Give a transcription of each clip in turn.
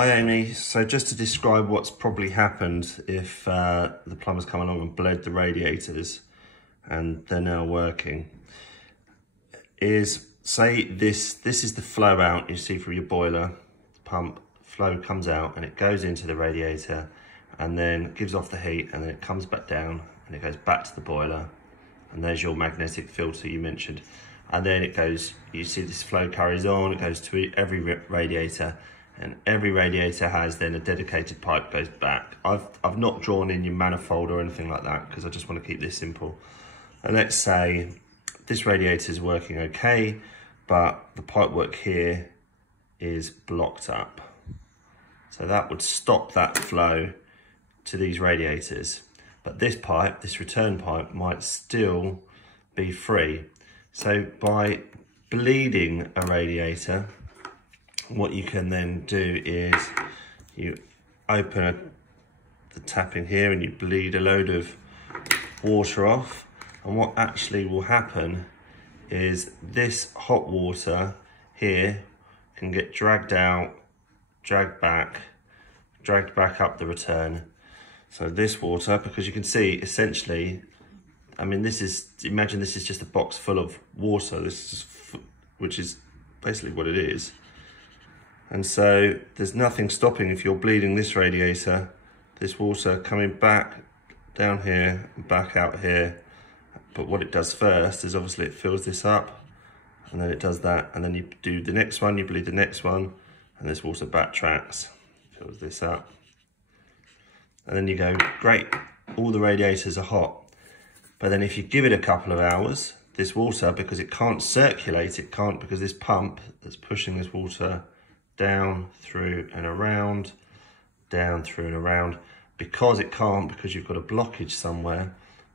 Hi Amy, so just to describe what's probably happened if the plumber's come along and bled the radiators and they're now working, is say this is the flow out you see from your boiler, the pump flow comes out and it goes into the radiator and then gives off the heat and then it comes back down and it goes back to the boiler, and there's your magnetic filter you mentioned, and then it goes, you see this flow carries on, it goes to every radiator, and every radiator has then a dedicated pipe goes back. I've not drawn in your manifold or anything like that because I just want to keep this simple. And let's say this radiator is working okay, but the pipe work here is blocked up. So that would stop that flow to these radiators. But this pipe, this return pipe, might still be free. So by bleeding a radiator, what you can then do is you open the tap in here and you bleed a load of water off, and what actually will happen is this hot water here can get dragged out, dragged back up the return. So this water, because you can see essentially, I mean imagine this is just a box full of water, which is basically what it is. And so there's nothing stopping, if you're bleeding this radiator, this water coming back down here and back out here. But what it does first is obviously it fills this up, and then it does that, and then you do the next one, you bleed the next one, and this water backtracks, fills this up. And then you go, great, all the radiators are hot. But then if you give it a couple of hours, this water, because it can't circulate, because this pump that's pushing this water down, through and around, down, through and around, because it can't, because you've got a blockage somewhere,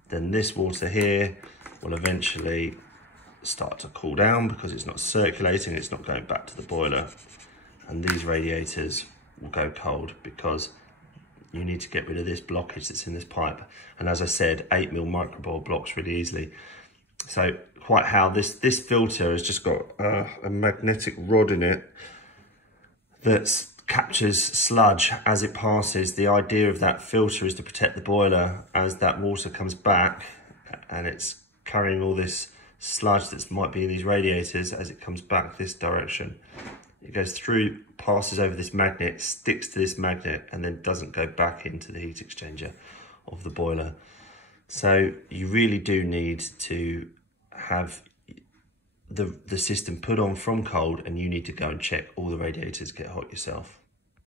then this water here will eventually start to cool down because it's not circulating, it's not going back to the boiler, and these radiators will go cold because you need to get rid of this blockage that's in this pipe. And as I said, 8mm microbore blocks really easily. So quite how this filter has just got a magnetic rod in it that captures sludge as it passes. The idea of that filter is to protect the boiler as that water comes back and it's carrying all this sludge that might be in these radiators as it comes back this direction. It goes through, passes over this magnet, sticks to this magnet, and then doesn't go back into the heat exchanger of the boiler. So you really do need to have the system put on from cold, and you need to go and check all the radiators get hot yourself.